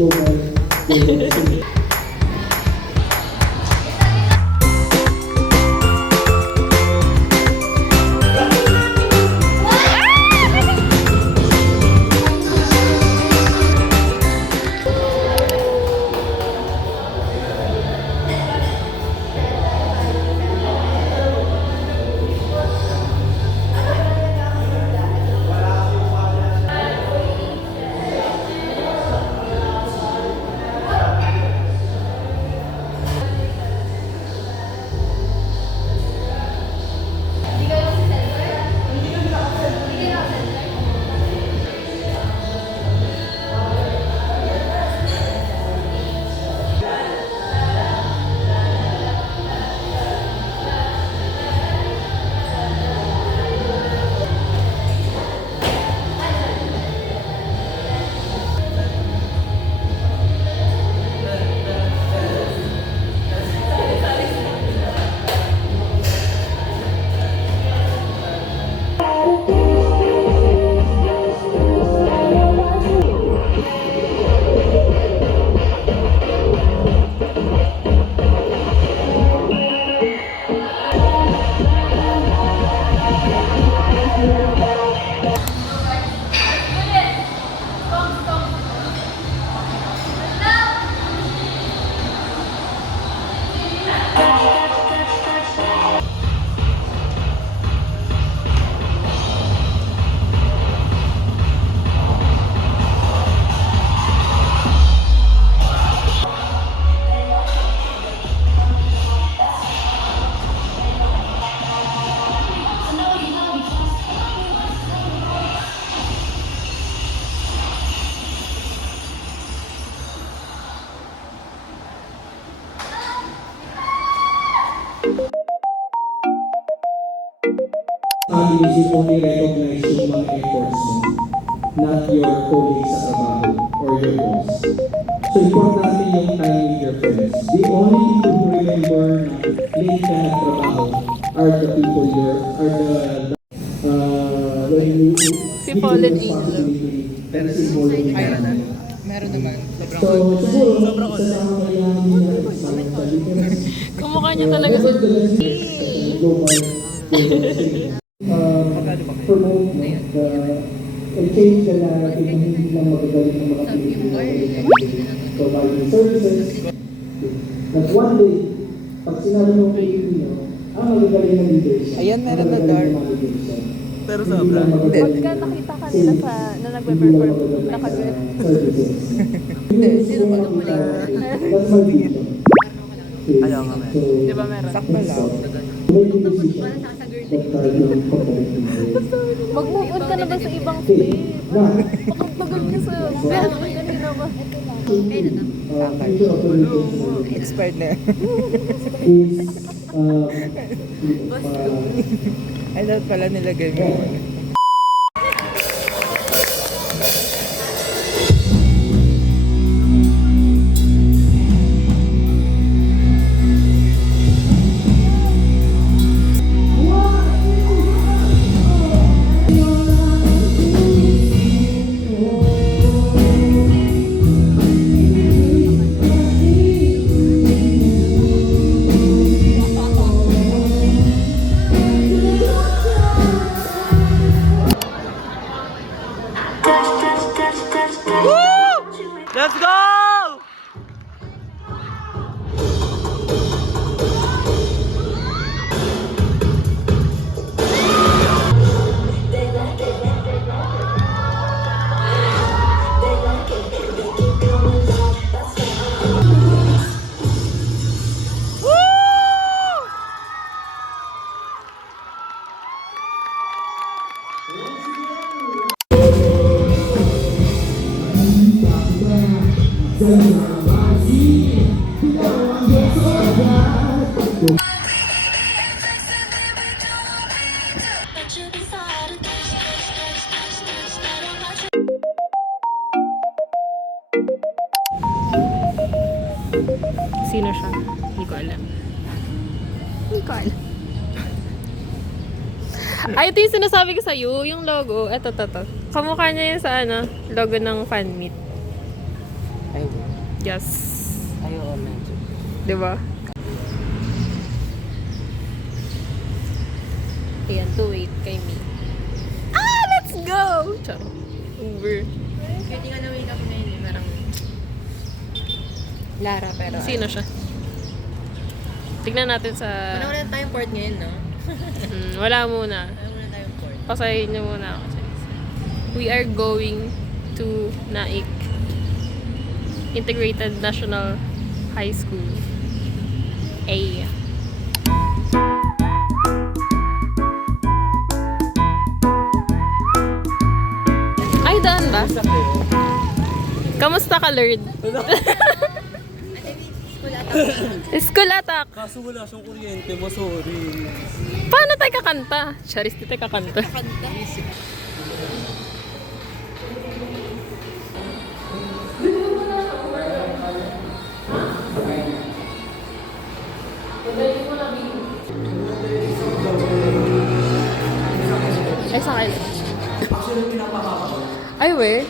global. Is only recognize yung mga efforts mo, not your colleagues sa trabaho or your boss. So importante yung time with your friends. The only people who remember na late ka nagtrabaho are the people when you Si Fallen Angel. Meron naman. So siguro, sasama kaya Kamukha niya talaga sa promote and change the narrative na hindi lang magagaling ng mga Pilipino providing services. That one day, pag sinabi ng Pilipino, magagaling ng leaders. Ayan, meron na dark. Pero sobra. Pagka nakita ka nila sa na nagpe-perform, naka-dress. Hindi, sino ba ito muli? That's my vision. Ayaw nga, man. Di ba meron? Sakto lang. Mag-move on ka na ba sa ibang state? Pakagpagod ka sa kanina ba? Expired na yan. Ay, dapat pala nilagay mo. Let's go! Sino siya? Hindi ko alam. Hindi ko alam. Ay, ito yung sinasabi ko sa'yo, yung logo. Eto. Kamukha niya yung sa logo ng fan meet. Ay, Yes. Ayoko medyo. Diba? Ayan, to wait kay me. Ah, let's go! Charo. Uber. Pwede nga na-wake up na yun. Parang Lara, pero Sino siya? Tignan natin sa... wala na tayong port ngayon, no? wala muna. Wala muna tayong port. Pasahin niyo muna ako. We are going to Naik Integrated National High School. A. Ay, daan ba? Kamusta ka, Lord? School attack. Kaso wala siyang kuryente mo, sorry. Paano tayo kakanta? Charis, di tayo kakanta. Ay, sa kayo. Ay, where?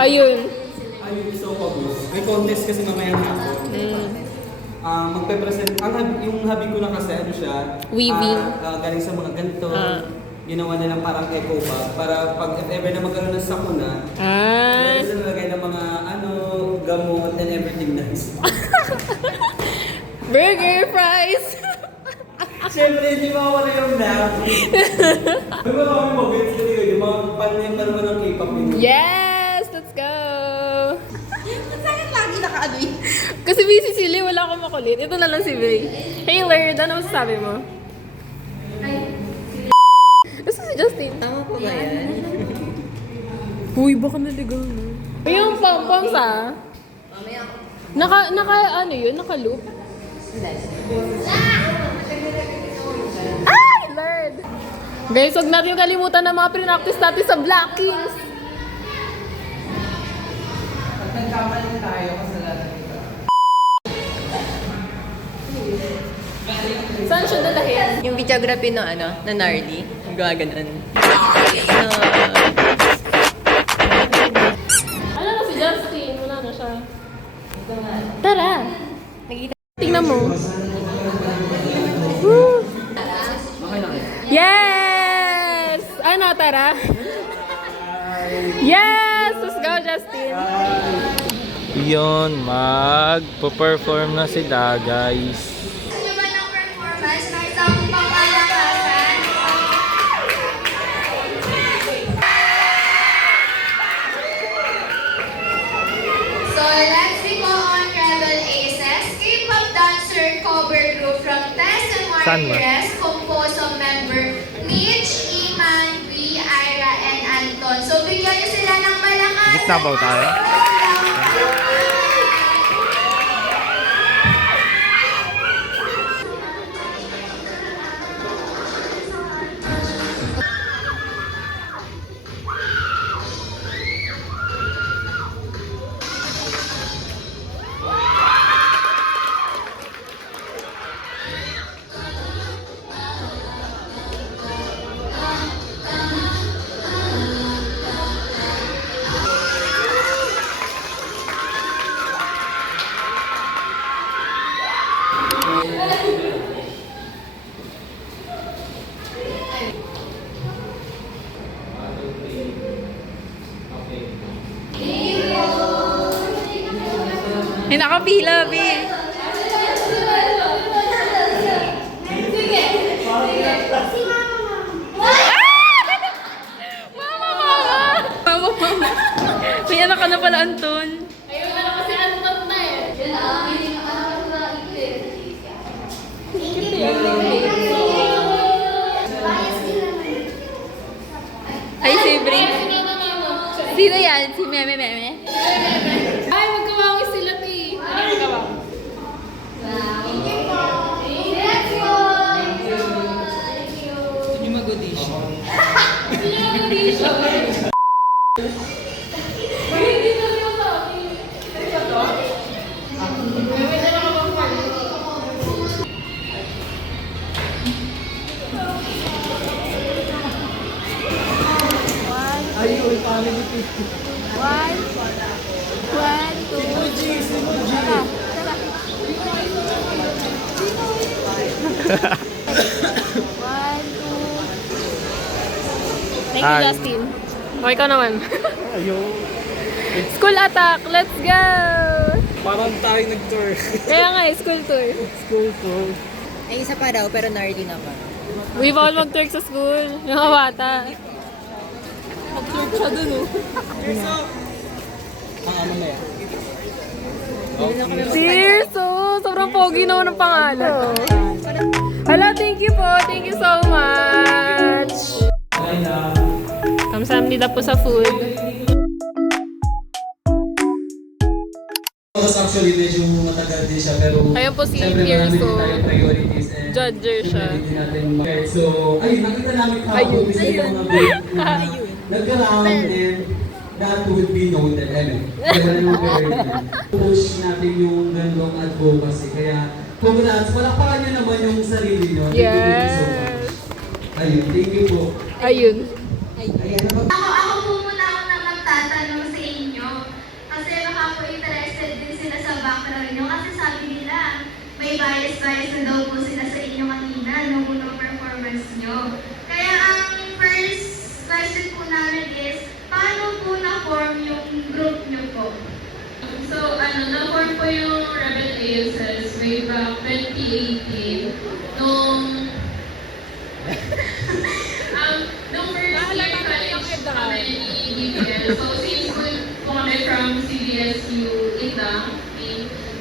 Ayun. Ayun, so focus. May contest kasi mamaya na ako. Magpe-present. Yung hobby ko na kasi ano siya. Weaving. Galing sa mga ganito. Ah. Ginawa nilang parang eco bag. Para pag if ever na magkaroon ng sakuna, meron sila lagay ng mga gamot and everything nice. Burger fries! Siyempre, hindi mawala yung nap. May mga kami mag-wins kasi yung mga panayang naman ng K-pop yun. Yes! Let's go! Saan lagi naka-ano yun? Kasi busy si Lee, wala akong makulit. Ito na lang si Bey. Hey, Lord, ano masasabi mo? Gusto si Justin. Tama po ba yan? Uy, baka naligaw na. Yung pom-poms ah. Ano yun? Naka-loop? Ay, Lord! Guys, huwag natin kalimutan ng mga pre-practice natin sa Black Kings. Nagkamalan tayo kasalanan ito. Saan siya dalahin? Yung videography no na Narly. Yung gaganan. Ano na si Justin? Wala na siya. Tara! Tingnan mo. Woo! Yes! Ano, tara? Yes! Let's go, Justin! Yun, mag-perform na sila, guys. Ano ba ng performance? May isang pangkalakasan. So, let's be on Rebel Aces, K-pop dancer cover group from Tess and Saan ba? Martires, composed of member Mitch, Iman, Bri, Ira, and Anton. So, bigyan niyo sila ng malakas. Gitna ba tayo? May nakapila, Bi. Mama! May anak ka na pala, Anton. Ayun na kasi Anton na eh. Ay, si Bri. Sino yan? Si Meme Meme? Ay, magkawangis sila, Ti. Ano magkawang? Hindi mag-audition. One. One, two. Thank Hi. you, Justin. O, ikaw naman. School attack! Let's go! Parang tayo nag-tour. Kaya nga school tour. School tour. Ay, isa pa daw, pero gnarly na pa. We bawal mag-tour sa school. Yung mga bata. Mag-tour siya dun, oh. Ang ano na yan? Tirso! Sobrang pogi naman ng pangalan. Hala, thank you po. Thank you so much. Kamsahamnida po sa food. Actually, medyo matagal din siya, pero Ayun po si siyempre marami Tirso. din tayong priorities and Judger siya. siyempre hindi natin ma- So, ayun, nakita namin kahapon isa yung mga group na nag-around and that would be noted. Kaya yung push natin yung gandong advocacy. Kaya, congrats, palakpakan niyo naman yung sarili niyo. Thank you so Yes. much. Ayun, thank you po. Ayun. Ako po muna ako na magtatanong sa inyo. Kasi baka po interested din sila sa background nyo. Kasi sabi nila, may bias-bias na daw po sila sa inyo kanina nung unang performance nyo. Kaya ang first question po namin is, paano po na-form yung group nyo po? So, na-form po yung Rebel ASS way back 2018. Nung first year college kami ni BPL. So, since po kami from CBSU Indang,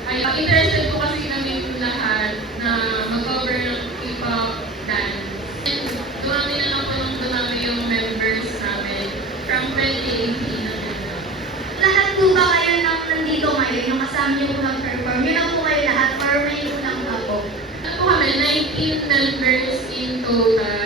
ay interested po kasi kami lahat na mag-cover ng K-pop dance. And dumami na lang po nung dumami yung members namin from 2018 na gano'n. Lahat po ba kayo nang nandito ngayon, yung kasama nyo po nag-perform? Yun lang po kayo lahat or may ulang pa po? Ano po kami, 19 members in total.